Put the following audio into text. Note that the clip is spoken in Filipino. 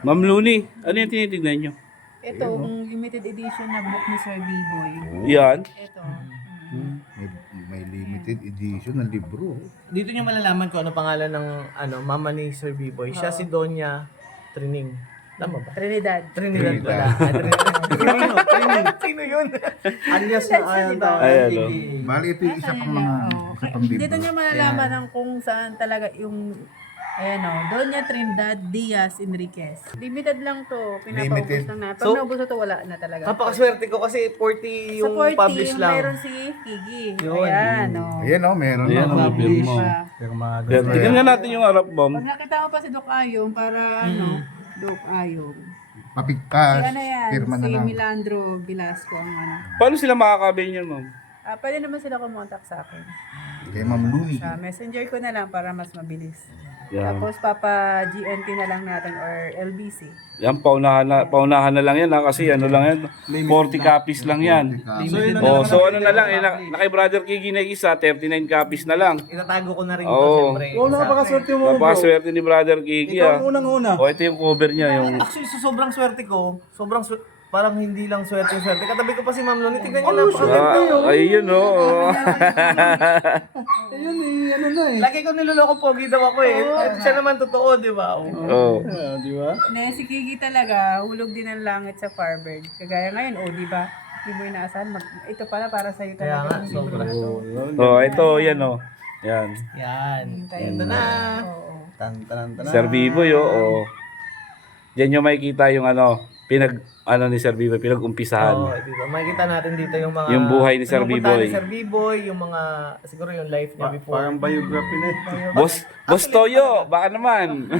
Ma'am Luni, ano yung tinitignan nyo? Ito, ang limited edition na book ni Sir B-Boy. Yan. Ito. May limited edition ng libro. Dito nyo malalaman kung ano pangalan ng mama ni Sir B-Boy. Siya si Doña Trining. Tama ba? Trinidad. Trinidad pala. Sino yun? Alias na Ayan, o. Bali, ito yung isa pang mga isa pang libro. Dito nyo malalaman ang kung saan talaga yung ayan o, Doña Trinidad Diaz Enriquez. Limited lang to. Pinapaubos Limited. lang na. Pag So, naubos na to, wala na talaga. Napakaswerte ko kasi 40 yung sa 40, publish lang. mayroon si Kigi. Yun. Ayan o. Ayan o, meron Ayan, na. ang bibir mo. Pirmado. Yan, tignan nga natin yung harap, ma'am. Pag nakita mo pa si Doc Ayong, para Doc Ayong. Papigtas, Si ano yan, pirma na si lang. Milandro Velasco ang ano. Paano sila makakabili niyan, ma'am? Pwede naman sila kumontak sa akin. Kay Ma'am Luni. Sa messenger ko na lang para mas mabilis. Yan. Tapos papa GNT na lang natin or LBC. Yan, paunahan na lang yan, ha? Kasi ano lang yan, 40 copies lang yan. So ano na lang, na kay Brother Kigi na isa, 39 copies na lang. Itatago ko na rin Oo. siyempre. Napakaswerte mo, bro. Napakaswerte ni Brother Kigi, Ikaw ha? ang unang-una. O, ito yung cover niya, yung... Actually, sobrang swerte ko. Parang hindi lang swerte. Katabi ko pa si Ma'am Loni. Tignan niyo napakaganda. Ayun, o. Ayun eh, ano na eh. Lagi ko niloloko pogi daw ako eh. Siya naman totoo, di ba? Oh. Di ba? Si Kigi talaga, hulog din ang langit sa Firebird. Kagaya ngayon, di ba? Hindi mo inaasahan. Ito pala para sa'yo Kaya talaga. nga, yung libro sobra. na to. Oh, ito, yan, o. Yan. Yan. Hintayin Ito mo. na. Oo. Tan. Sir Biboy, oo. Diyan nyo makikita yung ni Sir Biboy, pinag-umpisahan. Oo, dito. Makikita natin dito yung mga... Yung buhay ni Sir pinupuntahan B-Boy. ni Sir B-Boy, yung mga... Siguro yung life niya before. Parang biography na eh. Boss Toyo, baka naman.